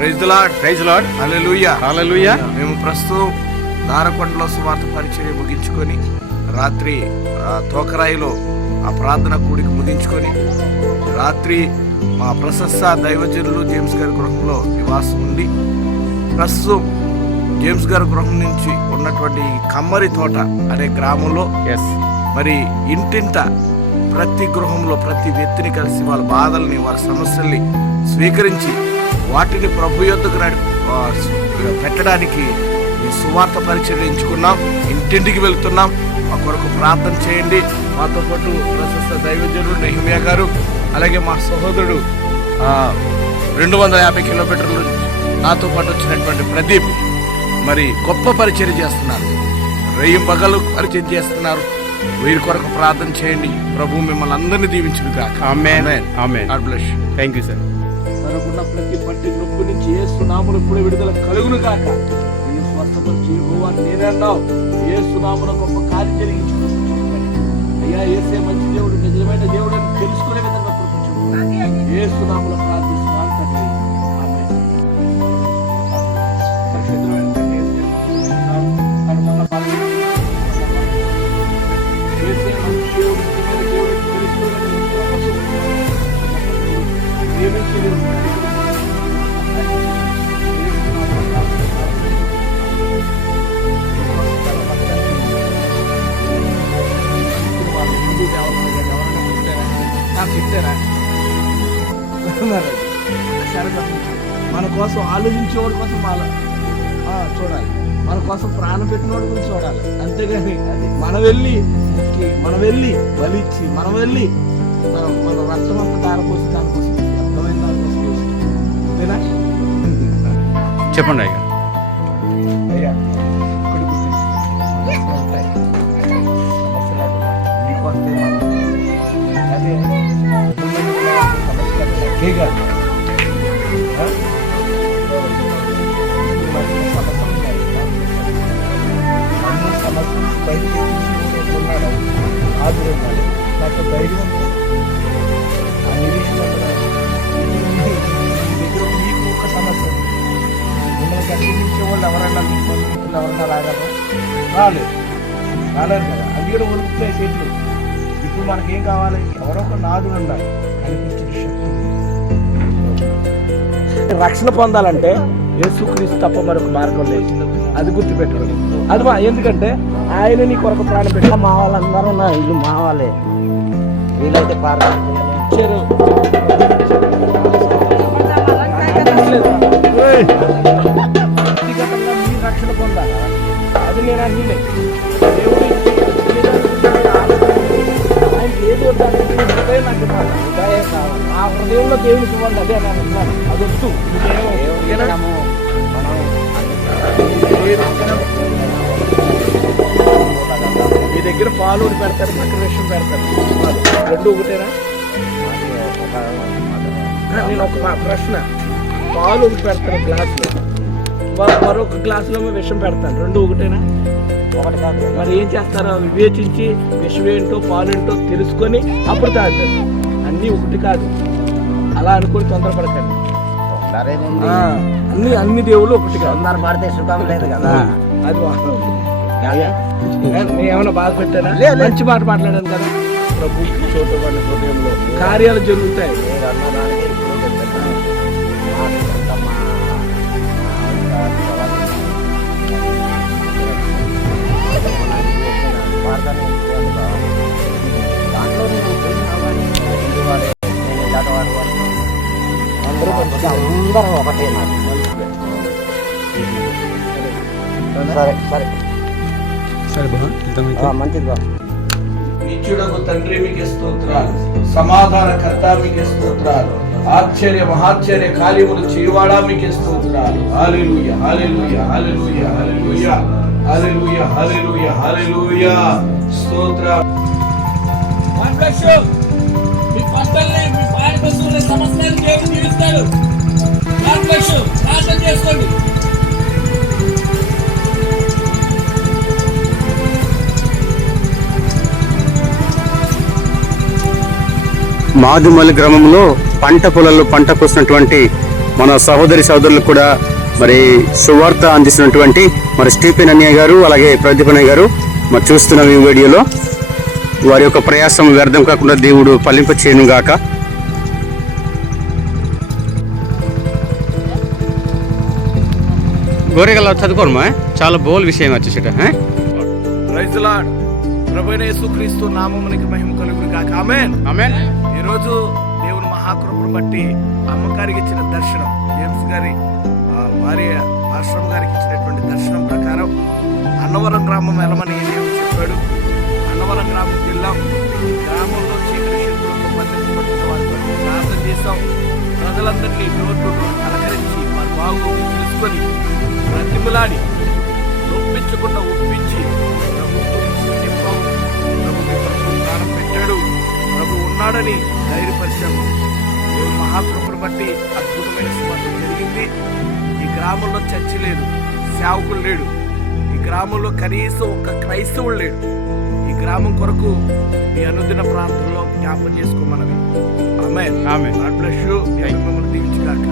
Praise Lord praise Lord hallelujah hallelujah మేము ప్రస్తుతం దారకొండలో సువార్త పరిచర్య ముగించుకొని రాత్రి తోకరాయిలో ఆ ప్రార్థన కూడికి ముగించుకొని రాత్రి మా ప్రశస్త దైవజనులు జేమ్స్ గారి గృహంలో నివాసం ఉండి ప్రస్తుతం జేమ్స్ గారి గృహం నుంచి ఉన్నటువంటి కమ్మరి తోట అనే గ్రామంలో ఎస్ మరి ఇంటింట ప్రతి గృహంలో ప్రతి వ్యక్తిని కలిసి వాళ్ళ బాధల్ని వాళ్ళ సమస్యల్ని స్వీకరించి వాటిని ప్రభు యొద్దకు పెట్టడానికి ఈ సువార్త పరిచయం ఎంచుకున్నాం. ఇంటింటికి వెళ్తున్నాం. మా కొరకు ప్రార్థన చేయండి. మాతో పాటు ప్రశస్త దైవజనుడు నెహిమియా గారు అలాగే మా సహోదరుడు రెండు వందల యాభై కిలోమీటర్ల నుంచి నాతో పాటు వచ్చినటువంటి ప్రదీప్ మరి గొప్ప పరిచయం చేస్తున్నారు. రెయ్యం పగలు పరిచయం చేస్తున్నారు. వీరి కొరకు ప్రార్థన చేయండి. ప్రభు మిమ్మల్ని అందరినీ దీవించును గాక amen Amen. Amen God bless you. Thank you sir మనకున్న ప్రతి పట్టి నొప్పి నుంచి ఏ సునాములు ఇప్పుడు విడుదల కలుగును కాక నేను స్వస్థపరిచి యెహోవా నేనే అన్నావు. ఏ గొప్ప కార్యం జరిగించు అయ్యా ఏసే మంచి దేవుడు నిజమైన దేవుడు అని తెలుసుకునే విధంగా కృపించు. ఏ కృపించు. మన కోసం ఆలోచించేవాడి కోసం వాళ్ళ చూడాలి మన కోసం ప్రాణం పెట్టినోడు గురించి చూడాలి అంతేగాని మనం వెళ్ళి మనం వెళ్ళి బలిచ్చి మనం వెళ్ళి మనం మన రక్తం అంతా దానికోసం దానికోసం చెప్పండి అయ్యా. సమస్య బయటికి ఆదురు నాకు ధైర్యం ఎవరన్నా రాగలరా? రాలేదు. రాలేరు కదా. అది కూడా ఉరుకుతున్నాయి చేతులు. ఇప్పుడు మనకేం కావాలి? ఎవరో ఒక నాదు ఉండాలి. కనిపించిన శక్తి. రక్షణ పొందాలంటే యేసుక్రీస్తు తప్ప మరొక మార్గం లేదు. అది గుర్తుపెట్టుకోండి. అది మా ఎందుకంటే ఆయన నీ కొరకు ప్రాణం పెట్టి మా వాళ్ళందరూ నా ఇల్లు మా వాళ్ళే. వీలైతే మీ పొందాలి అది నేను అంటే దేవుడు ఆయనకి ఏది వద్దాలి హృదయం నాకు హృదయం కావాలి ఆ హృదయంలో దేవునికి ఇవ్వండి అదే నేను అంటున్నాను అది వద్దు. మీ దగ్గర పాలు పెడతారు పక్కన విషయం పెడతారు. రెండు ఒకటేనా? నేను ఒక ప్రశ్న. పాలు పెడతాను గ్లాసులో. మరొక గ్లాసులో విషం పెడతాను రెండు ఒకటేనా? ఒకటి కాదు. మరి ఏం చేస్తారో వివేచించి విషం ఏంటో పాలు ఏంటో తెలుసుకొని అప్పుడు తాగుతారు. అన్నీ ఒకటి కాదు. అలా అనుకుని తొందరపడకండి. అన్ని అన్ని దేవుళ్ళు ఒకటి కాదు. తొందర పడితే సుఖం లేదు కదా. అది ఏమైనా బాధ పెట్టానా. మంచి మాట మాట్లాడాను కదా. ప్రభు చోటు వాళ్ళ హృదయంలో కార్యాలు జరుగుతాయి. అందరూ ఒకటే నాకు సరే సరే. సరే మంచిది నిత్యుడకు తండ్రి మీకు స్తోత్రాలు సమాధానకర్త మీకు స్తోత్రాలు ఆశ్చర్య మహాశ్చర్య కార్యములు చేయవాడా మీకు స్తోత్రాలు. Hallelujah hallelujah hallelujah hallelujah hallelujah hallelujah hallelujah స్తోత్ర. మీ మాదుమల్లి గ్రామంలో పంట పొలాల్లో పంట కోసినటువంటి మన సహోదరి సహోదరులకు కూడా మరి సువార్త అందిస్తున్నటువంటి మరి స్టీఫెన్ అన్నయ్య గారు అలాగే ప్రదీప్ అన్నయ్య గారు మరి చూస్తున్నాం ఈ వీడియోలో. వారి యొక్క ప్రయాసం వ్యర్థం కాకుండా దేవుడు ఫలింప చేయను గాక. గోరెగల చదువుకోనమా చాలా బోల్ విషయం వచ్చేసేట ప్రైజ్ ప్రభువైన యేసుక్రీస్తు నామమునికి మహిమ కలుగును గాక. ఆమేన్. ఆమెన్. ఈరోజు దేవుని మహాకృపను బట్టి అమ్మగారికి ఇచ్చిన దర్శనం జేమ్స్ గారి వారి ఆశ్రమం గారికి ఇచ్చినటువంటి దర్శనం ప్రకారం అన్నవరం గ్రామం వెళ్ళమని దేవుడు చెప్పాడు. అన్నవరం గ్రామంకి వెళ్ళాం గ్రామంలో చీకటి ప్రార్థన ప్రజలందరినీ డోర్ అలంకరించి వారి బాగోగులు తెలుసుకొని ప్రతిమలాడి ఒప్పించకుండా ఒప్పించి ఉన్నాడని ధైర్యపరిచాం దేవుని మహాకృపను బట్టి అద్భుతమైన స్పందన జరిగింది. ఈ గ్రామంలో చర్చి లేదు సేవకులు లేడు. ఈ గ్రామంలో కనీసం ఒక్క క్రైస్తవుడు లేడు. ఈ గ్రామం కొరకు మీ అనుదిన ప్రాంతంలో జ్ఞాపకం చేసుకోమన్నది ఆమె ఆమెన్. God bless you. మిమ్మల్ని దీవించుగాక.